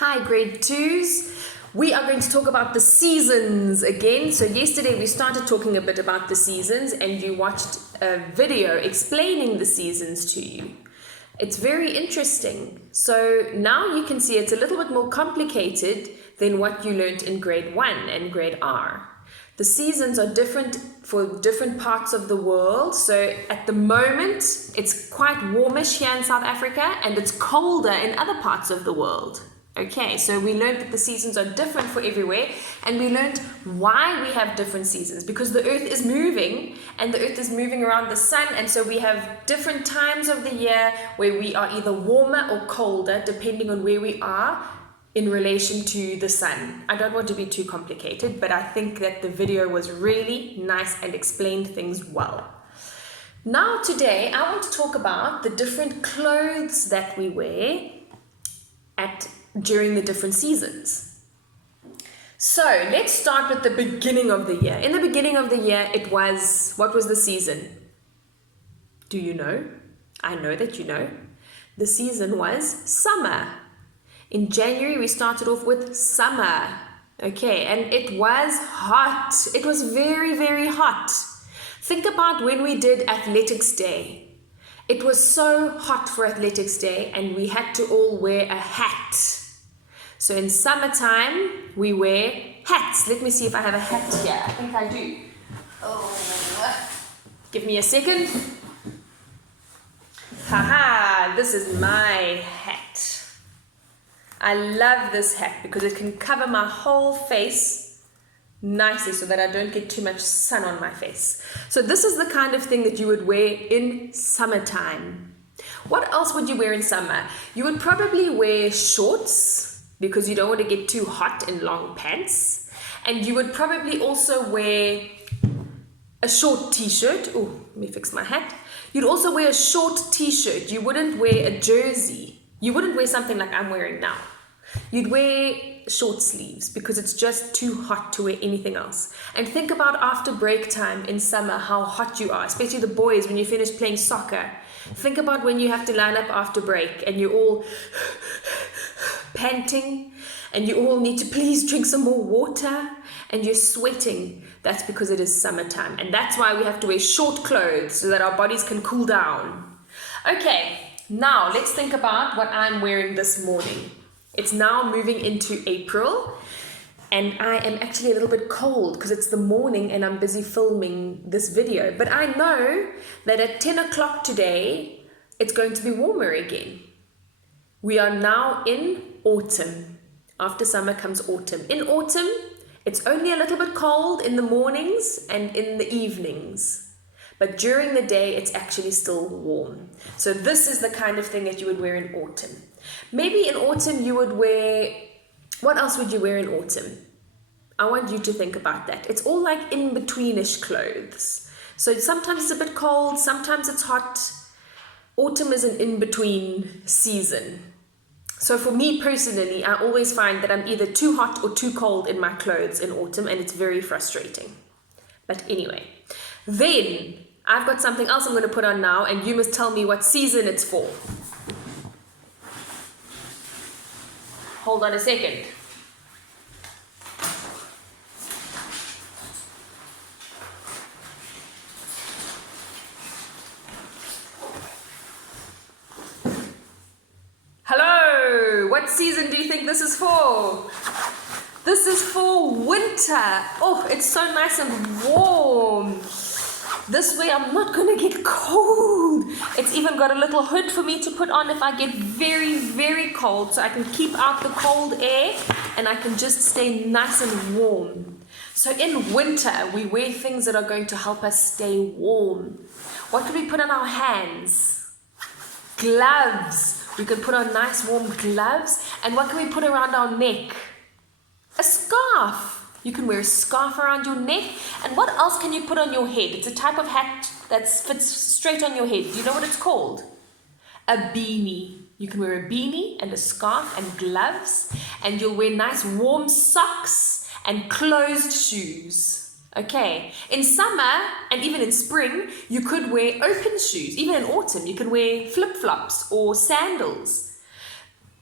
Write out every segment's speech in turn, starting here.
Hi, grade twos. We are going to talk about the seasons again. So yesterday we started talking a bit about the seasons and you watched a video explaining the seasons to you. It's very interesting. So now you can see it's a little bit more complicated than what you learned in grade 1 and grade R. The seasons are different for different parts of the world. So at the moment, it's quite warmish here in South Africa and it's colder in other parts of the world. Okay, so we learned that the seasons are different for everywhere, and we learned why we have different seasons, because the earth is moving and the earth is moving around the sun, and so we have different times of the year where we are either warmer or colder depending on where we are in relation to the sun. I don't want to be too complicated, but I think that the video was really nice and explained things well. Now today I want to talk about the different clothes that we wear during the different seasons. So let's start with the beginning of the year. In the beginning of the year, what was the season? Do you know? I know that you know. The season was summer. In January, we started off with summer. Okay, and it was hot. It was very, very hot. Think about when we did Athletics Day. It was so hot for Athletics Day and we had to all wear a hat. So in summertime, we wear hats. Let me see if I have a hat here. I think I do. Oh, give me a second. Haha, this is my hat. I love this hat because it can cover my whole face nicely so that I don't get too much sun on my face. So this is the kind of thing that you would wear in summertime. What else would you wear in summer? You would probably wear shorts because you don't want to get too hot in long pants. And you would probably also wear a short t-shirt. Oh, let me fix my hat. You'd also wear a short t-shirt. You wouldn't wear a jersey. You wouldn't wear something like I'm wearing now. You'd wear short sleeves because it's just too hot to wear anything else. And think about after break time in summer, how hot you are, especially the boys when you finish playing soccer. Think about when you have to line up after break and you're all panting and you all need to please drink some more water and you're sweating. That's because it is summertime, and that's why we have to wear short clothes so that our bodies can cool down. Okay, now let's think about what I'm wearing this morning. It's now moving into April and I am actually a little bit cold because it's the morning and I'm busy filming this video. But I know that at 10 o'clock today, it's going to be warmer again. We are now in autumn. After summer comes autumn. In autumn, it's only a little bit cold in the mornings and in the evenings. But during the day, it's actually still warm. So this is the kind of thing that you would wear in autumn. Maybe in autumn you would wear, what else would you wear in autumn? I want you to think about that. It's all like in-betweenish clothes. So sometimes it's a bit cold, sometimes it's hot. Autumn is an in-between season. So for me personally, I always find that I'm either too hot or too cold in my clothes in autumn, and it's very frustrating. But anyway, then I've got something else I'm going to put on now, and you must tell me what season it's for. Hold on a second. Hello, what season do you think this is for? This is for winter. Oh, it's so nice and warm. This way I'm not going to get cold. It's even got a little hood for me to put on if I get very, very cold, so I can keep out the cold air and I can just stay nice and warm. So in winter, we wear things that are going to help us stay warm. What can we put on our hands? Gloves. We can put on nice warm gloves. And what can we put around our neck? A scarf. You can wear a scarf around your neck. And what else can you put on your head? It's a type of hat that fits straight on your head. Do you know what it's called? A beanie. You can wear a beanie and a scarf and gloves. And you'll wear nice warm socks and closed shoes. Okay, in summer and even in spring, you could wear open shoes. Even in autumn, you can wear flip-flops or sandals.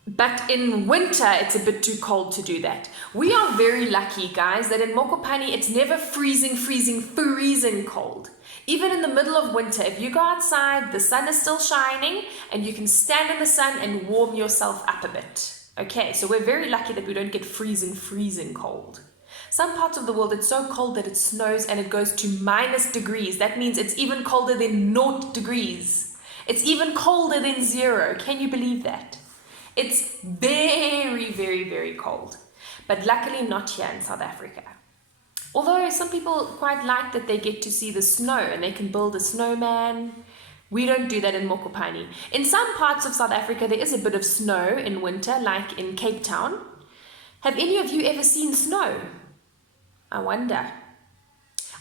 But in winter, it's a bit too cold to do that. We are very lucky, guys, that in Mokopane, it's never freezing cold. Even in the middle of winter, if you go outside, the sun is still shining and you can stand in the sun and warm yourself up a bit. Okay, so we're very lucky that we don't get freezing cold. Some parts of the world, it's so cold that it snows and it goes to -degrees. That means it's even colder than 0 degrees. It's even colder than 0. Can you believe that? It's very cold. But luckily not here in South Africa. Although some people quite like that they get to see the snow and they can build a snowman. We don't do that in Mokopane. In some parts of South Africa, there is a bit of snow in winter, like in Cape Town. Have any of you ever seen snow? I wonder.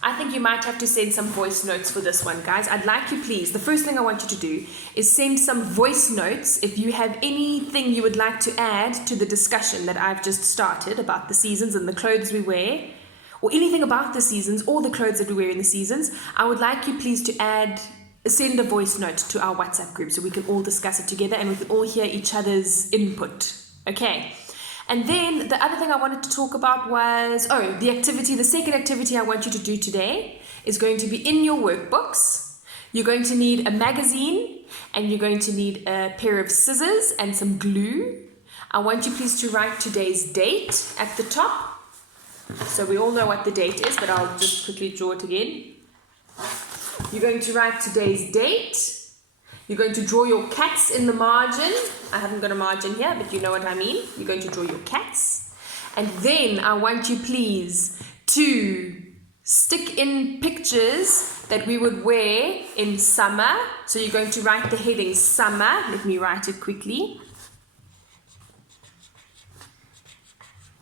I think you might have to send some voice notes for this one, guys. I'd like you, please, the first thing I want you to do is send some voice notes if you have anything you would like to add to the discussion that I've just started about the seasons and the clothes we wear, or anything about the seasons or the clothes that we wear in the seasons. I would like you, please, to send a voice note to our WhatsApp group so we can all discuss it together and we can all hear each other's input. Okay. And then the other thing I wanted to talk about was, the second activity I want you to do today is going to be in your workbooks. You're going to need a magazine and you're going to need a pair of scissors and some glue. I want you please to write today's date at the top. So we all know what the date is, but I'll just quickly draw it again. You're going to write today's date. You're going to draw your cats in the margin. I haven't got a margin here, but you know what I mean. You're going to draw your cats. And then I want you, please, to stick in pictures that we would wear in summer. So you're going to write the heading summer. Let me write it quickly.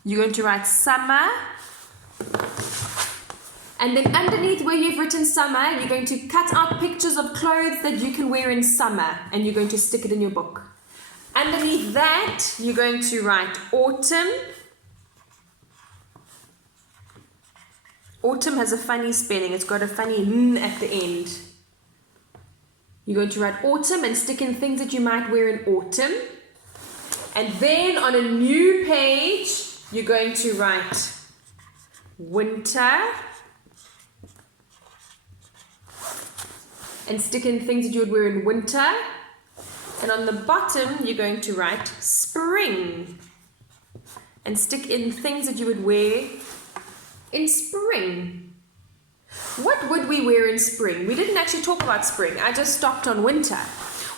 You're going to write summer. And then underneath where you've written summer, you're going to cut out pictures of clothes that you can wear in summer and you're going to stick it in your book. Underneath that, you're going to write autumn. Autumn has a funny spelling. It's got a funny N at the end. You're going to write autumn and stick in things that you might wear in autumn. And then on a new page, you're going to write winter. And stick in things that you would wear in winter. And on the bottom, you're going to write spring. And stick in things that you would wear in spring. What would we wear in spring? We didn't actually talk about spring. I just stopped on winter.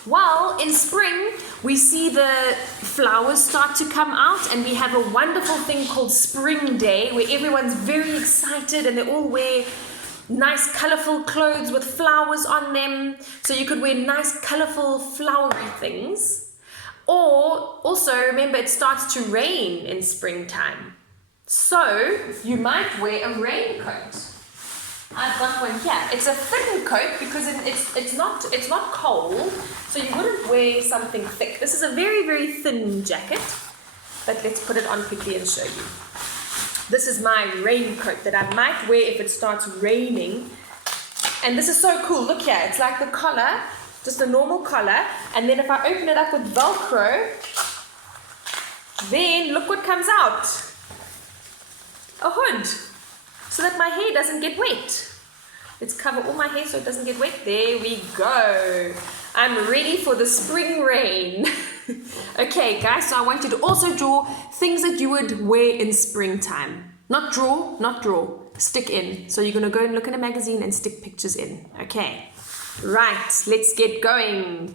Well, in spring, we see the flowers start to come out and we have a wonderful thing called Spring Day where everyone's very excited and they all wear nice colorful clothes with flowers on them, so you could wear nice colorful flowery things. Or also remember it starts to rain in springtime, so you might wear a raincoat. I've got one here. It's a thin coat because it's not cold, so you wouldn't wear something thick. This is a very thin jacket, but let's put it on quickly and show you. This is my raincoat that I might wear if it starts raining. And this is so cool. Look here. It's like the collar, just a normal collar. And then if I open it up with Velcro, then look what comes out. A hood. So that my hair doesn't get wet. Let's cover all my hair so it doesn't get wet. There we go. I'm ready for the spring rain. Okay, guys, so I want you to also draw things that you would wear in springtime. Not draw, stick in. So you're going to go and look in a magazine and stick pictures in. Okay, right, let's get going.